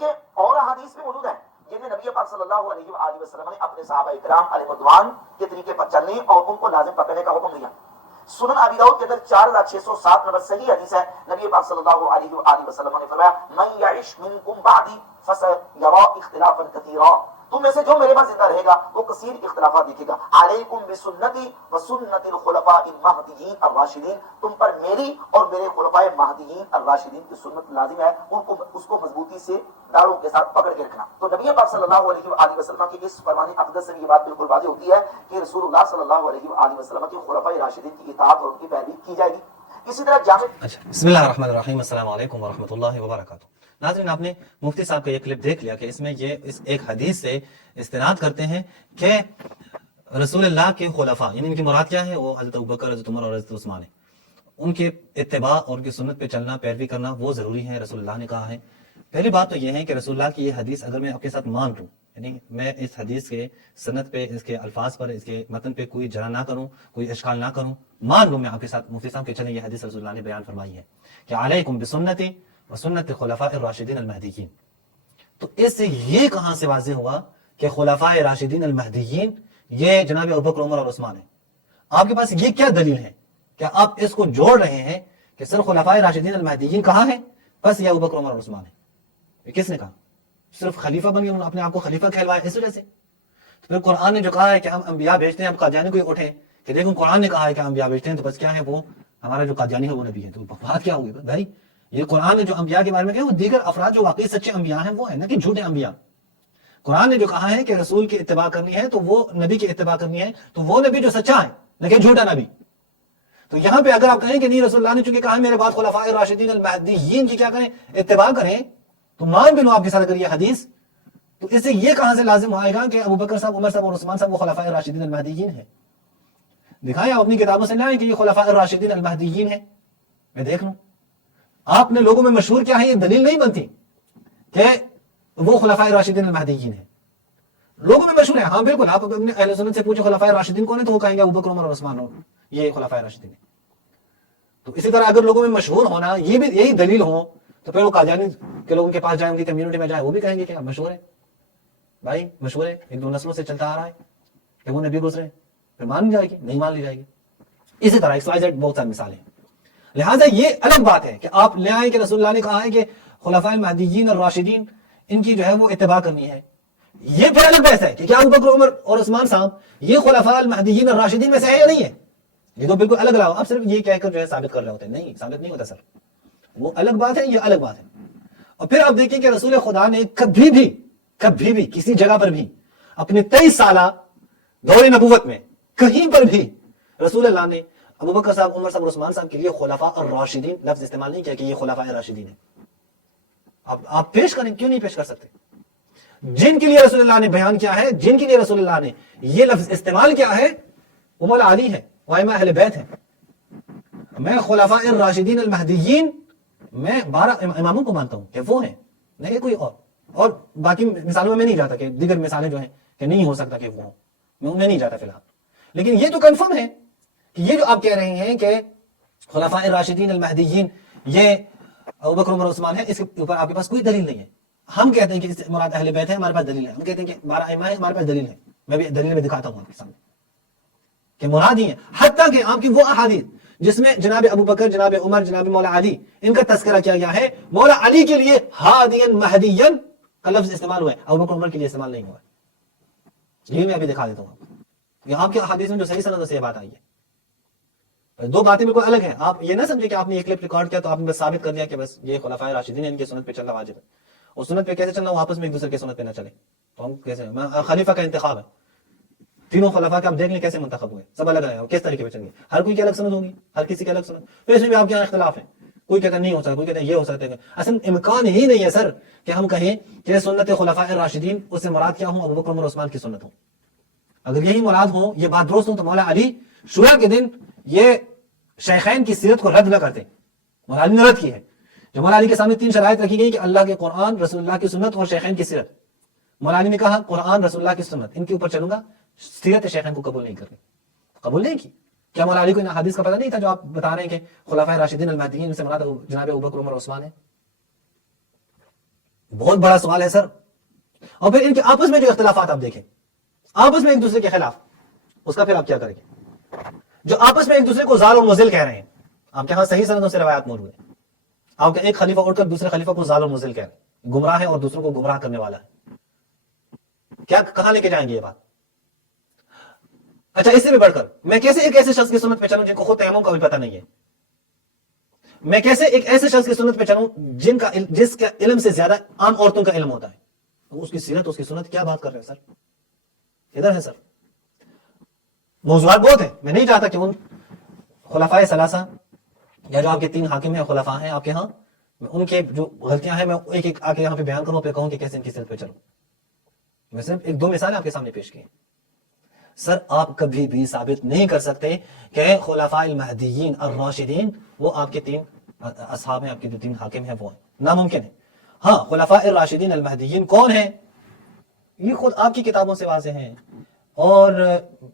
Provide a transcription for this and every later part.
بلکہ اور احادیث بھی موجود ہیں جن میں نبی پاک صلی اللہ علیہ وآلہ وسلم نے اپنے صحابہ کرام علیہ رضوان کے طریقے پر چلنے اور ان کو لازم پکڑنے کا حکم دیا. سنن ابی داؤد کے اندر 4607 نمبر صحیح حدیث ہے. نبی پاک صلی اللہ علیہ وآلہ وسلم نے فرمایا من یعش منکم بعدی فسیرا اختلافا کثیرا، تم میں سے جو میرے بعد زندہ رہے گا وہ کثیر اختلافات دیکھے گا. علیکم بسنتی وسنت الخلفاء المہدیین الراشدین، تم پر میری اور میرے خلفاء مہدیین الراشدین کی سنت لازم ہے، اس کو مضبوطی سے داڑوں کے ساتھ پکڑ کے رکھنا. تو نبی پاک صلی اللہ علیہ وآلہ وسلم کی اس فرمان اقدس سے یہ بات بالکل واضح ہوتی ہے کہ رسول اللہ صلی اللہ علیہ وآلہ وسلم کے خلفاء راشدین کی اطاعت اور ان کی پیروی کی جائے گی. اسی طرح جامع بسم اللہ الرحمن الرحیم. السلام علیکم ورحمۃ اللہ وبرکاتہ. ناظرین، آپ نے مفتی صاحب کا یہ کلپ دیکھ لیا کہ اس میں یہ اس ایک حدیث سے استناد کرتے ہیں کہ رسول اللہ کے خلفاء، یعنی ان کی مراد کیا ہے، وہ حضرت ابوبکر، حضرت عمر اور حضرت عثمان ہے. ان کے اتباع اور ان کی سنت پہ چلنا، پیروی کرنا وہ ضروری ہے، رسول اللہ نے کہا ہے. پہلی بات تو یہ ہے کہ رسول اللہ کی یہ حدیث اگر میں آپ کے ساتھ مان لوں، یعنی میں اس حدیث کے سند پہ، اس کے الفاظ پر، اس کے متن پہ کوئی جرا نہ کروں، کوئی اشکال نہ کروں، مان لوں میں آپ کے ساتھ مفتی صاحب کے چلیں یہ حدیث رسول اللہ نے بیان فرمائی ہے کہ علیکم بسنتی وسنت خلفاء الراشدین المہدیین. تو اس سے یہ کہاں سے واضح ہوا کہ خلفاء راشدین المہدیین یہ جناب ابوبکر، عمر اور عثمان ہیں؟ آپ کے پاس یہ کیا دلیل ہے کہ آپ اس کو جوڑ رہے ہیں کہ صرف خلفاء راشدین المہدیین کہاں ہیں بس یہ ابوبکر، عمر اور عثمان ہیں؟ یہ کس نے کہا؟ صرف خلیفہ بن گئے، اپنے آپ کو خلیفہ کہلوایا اس وجہ سے. تو پھر قرآن نے جو کہا ہے کہ ہم انبیاء بھیجتے ہیں، اب قادیانی کوئی اٹھے کہ دیکھو قرآن نے کہا ہے کہ انبیاء بھیجتے ہیں، تو بس کیا ہے، وہ ہمارا جو قادیانی ہے وہ نبی ہے. تو بات کیا ہوگی بھائی؟ یہ قرآن نے جو انبیاء کے بارے میں کہا وہ دیگر افراد جو واقعی سچے انبیاء ہیں وہ ہیں، نہ کہ جھوٹے انبیاء. قرآن نے جو کہا ہے کہ رسول کی اتباع کرنی ہے تو وہ نبی کی اتباع کرنی ہے، تو وہ نبی جو سچا ہے نہ کہ جھوٹا نبی. تو یہاں پہ اگر آپ کہیں کہ نہیں، رسول اللہ نے چونکہ کہا ہے میرے بعد خلفاء راشدین المہدیین کی کیا کریں، اتباع کریں، تو مان بھی لو آپ کے ساتھ اگر یہ حدیث، تو اس سے یہ کہاں سے لازم آئے گا کہ ابوبکر صاحب، عمر صاحب اور عثمان صاحب وہ خلفاء راشدین المہدیین ہیں؟ دکھائیں آپ اپنی کتابوں سے لائیں کہ یہ خلفاء راشدین المہدیین ہیں، میں دیکھ لوں. آپ نے لوگوں میں مشہور کیا ہے، یہ دلیل نہیں بنتی کہ وہ خلفاء راشدین المہدیین ہیں. لوگوں میں مشہور ہے، ہاں بالکل. آپ اپنے اہل سنت سے پوچھو خلفاء راشدین کون ہیں تو وہ کہیں گے ابوبکر، عمر اور عثمان یہ خلفاء راشدین ہیں. تو اسی طرح اگر لوگوں میں مشہور ہونا یہ بھی یہی دلیل ہو تو پھر وہ قادیانی کے لوگوں کے پاس جائیں، ان کی کمیونٹی میں جائیں، وہ بھی کہیں گے کہ مشہور ہے بھائی، مشہور ہے، ایک دو نسلوں سے چلتا آ رہا ہے کہ وہ نبی گزرے، پھر مان لی جائے گی؟ نہیں مان لی جائے گی. اسی طرح XYZ بہت ساری مثالیں ہیں. لہٰذا یہ الگ بات ہے کہ آپ لے آئیں کہ رسول اللہ نے کہا ہے کہ خلفاء المہدیین الراشدین ان کی جو ہے وہ اتباع کرنی ہے. یہ پھر الگ بحث ہے کہ کیا ابوبکر، عمر اور عثمان صاحب یہ خلفاء المہدیین الراشدین میں سے ہے یا نہیں ہے. یہ تو بالکل الگ الگ. آپ صرف یہ کہہ کر جو ہے ثابت کر رہے ہوتے ہیں، نہیں، ثابت نہیں ہوتا سر. وہ الگ بات ہے، یہ الگ بات ہے. اور پھر آپ دیکھیں کہ رسول خدا نے کبھی بھی کسی جگہ پر بھی اپنے 23 سالہ دور نبوت میں کہیں پر بھی رسول اللہ نے ابوبکر صاحب، عمر صاحب اور عثمان صاحب کے لیے خلفاء الراشدین لفظ استعمال نہیں کیا کہ یہ خلفاء راشدین ہیں. آپ پیش کریں، کیوں نہیں پیش کر سکتے؟ جن کے لیے رسول اللہ نے بیان کیا ہے، جن کے لیے رسول اللہ نے یہ لفظ استعمال کیا ہے، وہ مولا علی ہے، وہ ائمہ اہل بیت ہیں. میں خلفاء الراشدین المہدیین میں 12 اماموں کو مانتا ہوں کہ وہ ہیں، نہیں کوئی اور باقی مثالوں میں نہیں جاتا کہ دیگر مثالیں جو ہیں کہ نہیں ہو سکتا کہ وہ ہوں، میں ان میں نہیں جاتا فی الحال. لیکن یہ تو کنفرم ہے کہ یہ جو آپ کہہ رہے ہیں کہ خلفاء الراشدین المہدیین یہ ابوبکر، عمر، عثمان ہے، اس کے اوپر آپ کے پاس کوئی دلیل نہیں ہے. ہم کہتے ہیں کہ اس مراد اہل بیت ہے، ہمارے پاس دلیل ہے. ہم کہتے ہیں کہ 12 ائمہ ہیں، ہمارے پاس دلیل ہے. میں بھی دلیل میں دکھاتا ہوں آپ کے سامنے کہ مراد ہی ہے. حتیٰ کہ آپ کی وہ احادیث جس میں جناب ابوبکر، جناب عمر، جناب مولا علی ان کا تذکرہ کیا گیا ہے، مولا علی کے لیے ہادین مہدین کا لفظ استعمال ہوا ہے، ابوبکر، عمر کے لیے استعمال نہیں ہوا ہے. یہ میں ابھی دکھا دیتا ہوں آپ کو. آپ کے احادیث میں جو صحیح سند سے یہ بات آئی ہے. دو باتیں بالکل الگ ہیں. آپ یہ نہ سمجھے کہ آپ نے ایک کلپ ریکارڈ کیا تو آپ نے بس ثابت کر دیا کہ بس یہ خلفاء راشدین ہیں، ان کی سنت پہ چلنا واجب ہے. اور سنت پہ کیسے چلنا، وہ آپس میں ایک دوسرے کے سنت پہ نہ چلے تو ہم کیسے؟ خلیفہ کا انتخاب ہے، تینوں خلفاء کے آپ دیکھ لیں کیسے منتخب ہوئے، سب الگ ہے، کس طریقے پہ چلیں گے، ہر کوئی کی الگ سند ہوگی، ہر کسی کی الگ سند. تو اس میں بھی آپ کے یہاں اختلاف ہے. کوئی کہتا نہیں ہو سکتا، کوئی کہتا یہ ہو سکتا ہے. اصل امکان ہی نہیں ہے سر کہ ہم کہیں کہ سنت خلفاء راشدین اس سے مراد کیا ہوں، ابوبکر، عمر، عثمان کی سنت ہو. اگر یہی مراد ہو، یہ بات درست ہو، تو مولا علی شورا کے دن یہ شیخین کی سیرت کو رد نہ کرتے. مولا علی نے رد کی ہے. جو مولا علی کے سامنے 3 شرائط رکھی گئی کہ اللہ کے قرآن، رسول اللہ کی سنت اور شیخین کی سیرت. مولا علی نے کہا قرآن، رسول اللہ کی سنت، ان کے اوپر چلوں گا، سیرت شیخین کو قبول نہیں کرنی. قبول نہیں کی. کیا مولا علی کو ان حدیث کا پتہ نہیں تھا جو آپ بتا رہے ہیں کہ خلفاء راشدین المہدیین سے مراد جناب ابوبکر، عمر، عثمان ہے؟ बहुत बड़ा सवाल है सर। और फिर इनके आपस में जो इख्तिलाफात आप देखें, आपस में एक दूसरे के खिलाफ, उसका फिर आप क्या करेंगे? जो आपस में एक दूसरे को जाल और मुजिल कह रहे हैं, आपके यहां सही सनदों से रवायात मौजूद है, आपका एक खलीफा उठकर दूसरे खलीफा को जाल और मुजिल कह रहे हैं, गुमराह है और दूसरों को गुमराह करने वाला है, क्या कहां लेके जाएंगे ये बात? अच्छा, इससे भी बढ़कर मैं कैसे एक ऐसे शख्स की सुन्नत पे चलूं जिनको खुद तयम्मुम का भी पता नहीं है? मैं कैसे एक ऐसे शख्स की सुन्नत पे चलूं जिसका इल्म से ज्यादा आम औरतों का इल्म होता है? तो उसकी सीरत, उसकी सुन्नत क्या बात कर रहे हैं सर? इधर है सर, मौजूद बहुत है। मैं नहीं चाहता कि उन खुलाफाए सलासा या जो आपके 3 हाकिम हैं, खुलाफा हैं आपके यहाँ, उनके जो गलतियां हैं मैं एक एक आके यहाँ पे बयान करूं, पे कहूं कि कैसे इनकी सीरत पे चलूं। मैं सिर्फ 1-2 मिसालें आपके सामने पेश की। सर, आप कभी भी साबित नहीं कर सकते कि खुलाफाए महदीयीन और राशिदीन वो आपके 3 असहाब हैं, आपके जो 3 हाकिम हैं वो हैं, नामुमकिन है। हाँ, खुलाफाए राशिदीन अल महदीयीन कौन है? ये खुद आपकी किताबों से वाज़ेह हैं और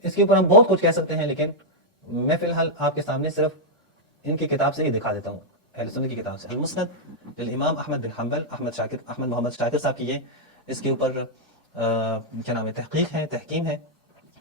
इसके ऊपर हम बहुत कुछ कह सकते हैं, लेकिन मैं फिलहाल आपके सामने सिर्फ इनकी किताब से ही दिखा देता हूँ, अहले सुन्नत की किताब से, अल मुस्नद लिल इमाम अहमद बिन हंबल, अहमद मोहम्मद शाकिर साहब की ये इसके ऊपर क्या नाम है, तहकीक है, तहकीम है।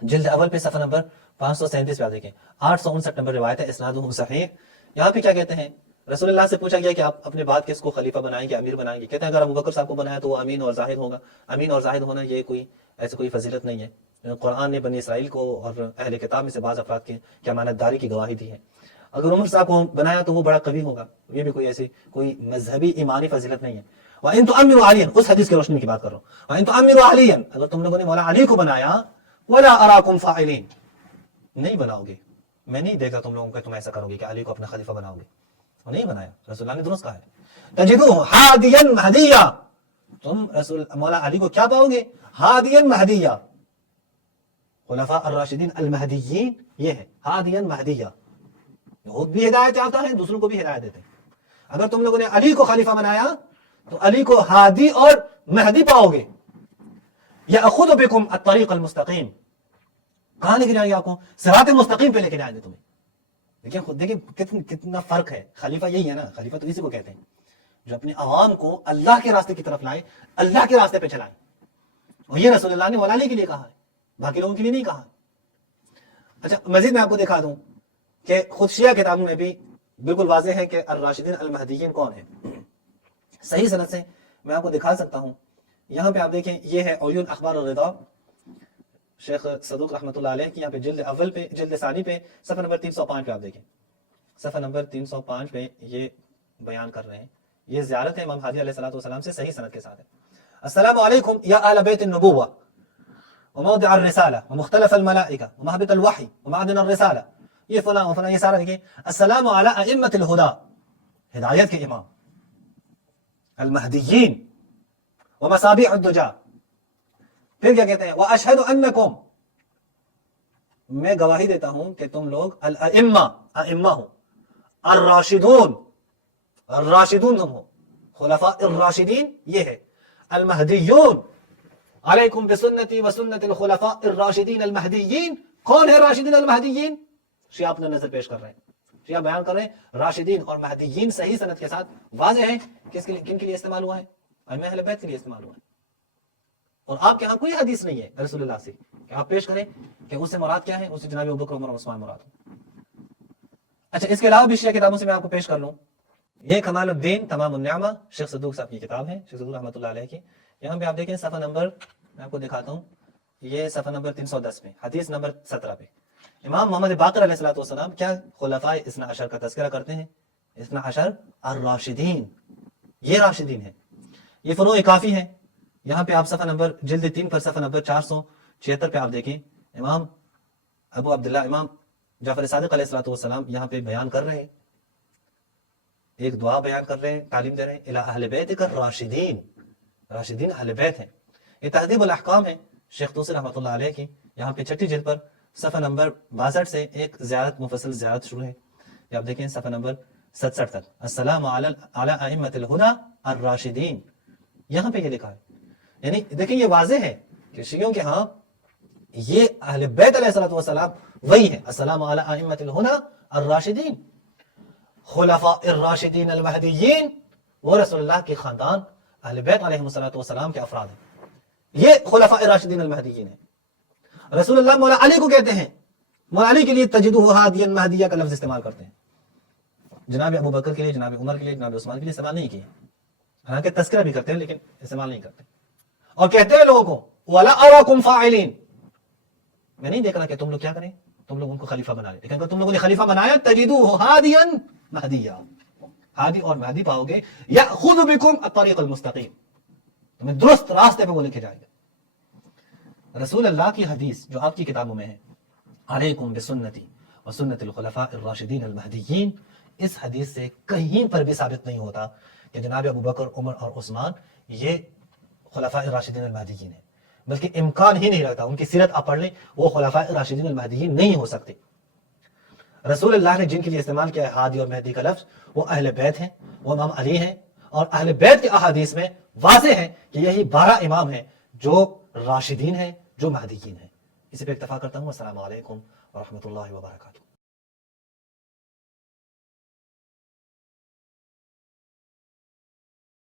जिल्द अव्वल पे सफ़ा नंबर 537 पे आप देखें, 859 नंबर रिवायत है, इस्नादुहु सहीह। यहाँ पे क्या कहते हैं, रसूलुल्लाह से पूछा गया कि आप अपने बाद किसको खलीफा बनाएंगे, अमीर बनाएंगे? कहते हैं अगर अबू बकर साहब को बनाया तो वो अमीन और जाहिद होगा। अमीन और जाहिद होना ये कोई ऐसी कोई फजीलत नहीं है। कुरान ने बनी इसराइल को और अहले किताब में से बाज़ अफराद की क्या मानतदारी की गवाही दी है। अगर उमर साहब को बनाया तो वो बड़ा कवी होगा, ये भी कोई ऐसी कोई मजहबी ईमानी फजीलत नहीं है। वइन तुअम्मिरु अलियन, उस हदीस की रोशनी की बात कर रहा हूँ, वइन तुअम्मिरु अलियन, अगर तुम लोगों ने मौला अली को बनाया, वला अराकुम फाइलिन, नहीं बनाओगे, मैं नहीं देखा तुम लोगों को तुम ऐसा करोगे कि अली को अपना खलीफा बनाओगे। वो नहीं बनाया, रसूलुल्लाह ने दुरुस्त कहा है, तजिदु हादियन महदिया, तुम रसूल मौला अली को क्या पाओगे? हादियन महदिया, खुलफा ar-राशिदीन अल-महदियीन ये है, हादियन महदिया, खुद भी हिदायत याफ्ता है, दूसरों को भी हिदायत देते हैं। अगर तुम लोगों ने अली को खलीफा बनाया तो अली को हादी और महदी पाओगे। यअखुदु बिकुम अत-तरीक़ अल-मुस्तक़ीम, कहां लेके जाएंगे आपको? सिरात मुस्तकीम पे लेके जाएंगे तुम्हें। देखिए खुद देखिए कितना फर्क है। खलीफा यही है ना, खलीफा तो इसी को कहते हैं जो अपने अवाम को अल्लाह के रास्ते की तरफ लाए, अल्लाह के रास्ते पे चलाए। और ये रसूलुल्लाह ने मौला अली के लिए कहा है, बाकी लोगों के लिए नहीं कहा। अच्छा, मजीद मैं आपको दिखा दूं कि खुद शिया किताबों में भी बिल्कुल वाज़ेह है कि ar-राशिदीन अल-महदीयीन कौन है। सही सनद से मैं आपको दिखा सकता हूं। यहां पे आप देखें, ये है उयून अखबार और रिदा, शेख सदूक रहमतुल्लाह अलैह की, यहाँ पे जिल्द अव्वल पे, जिल्द सानी पे सफ़ा नंबर 305 पे आप देखें, सफ़ा नंबर 305 पे ये बयान कर रहे हैं। ये ज़ियारत है इमाम हादी अलैहिस्सलातु वस्सलाम से, सही सनद के साथ है। अस्सलामु अलैकुम या अहल बैत अन्नुबुव्वा व मौदिअ अर्रिसाला व मुख्तलिफ अल-मलाइका व महबत अल-वही व मादन अर्रिसाला, ये फलां फलां, ये सारा देखिए। अस्सलामु अला अइम्मतिल हुदा, हिदायत के इमाम, अल-महदिय्यीन व मसाबिह अद-दुजा। फिर क्या कहते हैं? व अशहदु अन्नकुम, मैं गवाही देता हूं कि तुम लोग अल-अइम्मा, अइम्मा हो, ar-राशिदून, ar-राशिदून तुम हो, खुलफा ar-राशिदीन ये है, अल-महदिय्यून, अलैकुम बिसुन्नती व सुन्नतिल खुलफा ar-राशिदीन अल-महदिय्यीन। कौन है राशिदीन अल-महदिय्यीन? शिया अपना नजर पेश कर रहे हैं, शिया बयान कर रहे हैं राशिदीन और महदिय्यीन सही सनद के साथ वाज़ेह है किसके लिए, किन के लिए इस्तेमाल हुआ है? अहले बैत के लिए इस्तेमाल हुआ है। और आपके यहाँ कोई हदीस नहीं है रसूलुल्लाह से कि आप पेश करें कि उससे मुराद क्या है, उससे जनाब अबू बकर उमर उस्मान मुराद हो। अच्छा, इसके अलावा भी शिया किताबों से मैं आपको पेश कर लूं, ये कमालुद्दीन तमामुन निअमा शेख सदूक साहब की किताब है, शेख सदूक रहमतुल्लाह अलैह की। यहाँ पे आप देखें सफ़ा नंबर, मैं आपको दिखाता हूँ, ये सफ़ा नंबर 310 पे, हदीस नंबर 17 पे इमाम मोहम्मद बाक़िर अलैहिस्सलातु वस्सलाम क्या खुलफाए इस्ना अशर का तज़किरा करते हैं। इस्ना अशर ar-राशिदीन, ये राशिदीन है, ये फुरूए काफ़ी है। यहाँ पे आप सफ़ा नंबर जिल्द 3 पर सफ़ा नंबर 476 पे आप देखें, इमाम अबू अब्दुल्लाह इमाम जाफर सादिक अलैहिस्सलातु वस्सलाम यहाँ पे बयान कर रहे हैं, एक दुआ बयान कर रहे हैं, तालीम दे रहे हैं, इला अहले बैतिक राशिदीन, राशिदीन अहले बैत हैं। ये तहज़ीबुल अहकाम है शेख तूसी रहमतुल्लाह अलैह की, यहाँ पे 6ठी जिल्द पर सफ़ा नंबर 62 से एक ज़ियारत मुफस्सल ज़ियारत शुरू है। ये आप देखें सफ़ा नंबर 67 तक, अस्सलामु अला अइम्मतिल हुदा ar-राशिदीन, यहाँ पे ये लिखा है। यानी देखिए ये वाज़ेह है कि शियों के हाँ ये अहले बैत अलैहिस्सलातु वस्सलाम वही है, अस्सलामु अला अइम्मतिल हुदा ar-राशिदीन खुलफा ar-राशिदीन अल-महदिय्यीन, वो रसूलुल्लाह के खानदान अहले बैत अलैहिस्सलातु वस्सलाम के अफराद हैं, ये खुलफा राशिदीन अल महदीयीन हैं। रसूलुल्लाह मौला अली को कहते हैं, मौला अली के लिए तजिदुहु हादियन महदिया का लफ्ज इस्तेमाल करते हैं। जनाब अबू बकर के लिए, जनाब उमर के लिए, जनाब उस्मान के लिए इस्तेमाल नहीं किए, हालांकि तस्करा भी करते हैं लेकिन इस्तेमाल नहीं करते। और कहते हैं लोगों को वला अराकुम फाइलिन, मैं नहीं देख रहा कि तुम लोग क्या करें, तुम लोग उनको खलीफा बना ले, लेकिन अगर तुम लोगों ने खलीफा बनाया तजिदुहु हादियन महदिया, हादी और महदी पाओगे, याखुदु बिकुम अत-तरीक़ अल-मुस्तक़ीम, तुम्हें दुरुस्त रास्ते पे वो लेके जाएंगे। रसूल अल्लाह की हदीस जो आपकी किताबों में है, अलैकुम बिसुन्नती व सुन्नतिल खुलफाइर राशिदीन अल महदीयीन, इस हदीस से कहीं पर भी साबित नहीं होता कि जनाब अबू बकर, उमर और उस्मान ये खुलफाइर राशिदीन अल महदीयीन है, बल्कि इम्कान ही नहीं रहता। उनकी सीरत आप पढ़ लें, वो खुलफाइर राशिदीन अल महदीयीन नहीं हो सकते। रसूल अल्लाह ने जिनके लिए इस्तेमाल किया है हादी और महदी का लफ्ज, वो अहले बैत हैं, वो इमाम अली हैं, और अहले बैत के अहादीस में वाज़ेह है कि यही 12 इमाम हैं जो राशिदीन हैं, जो महदीयीन हैं। इसी पे इत्तफाक करता हूँ। अस्सलामु अलैकुम व रहमतुल्लाहि व बरकातुहू।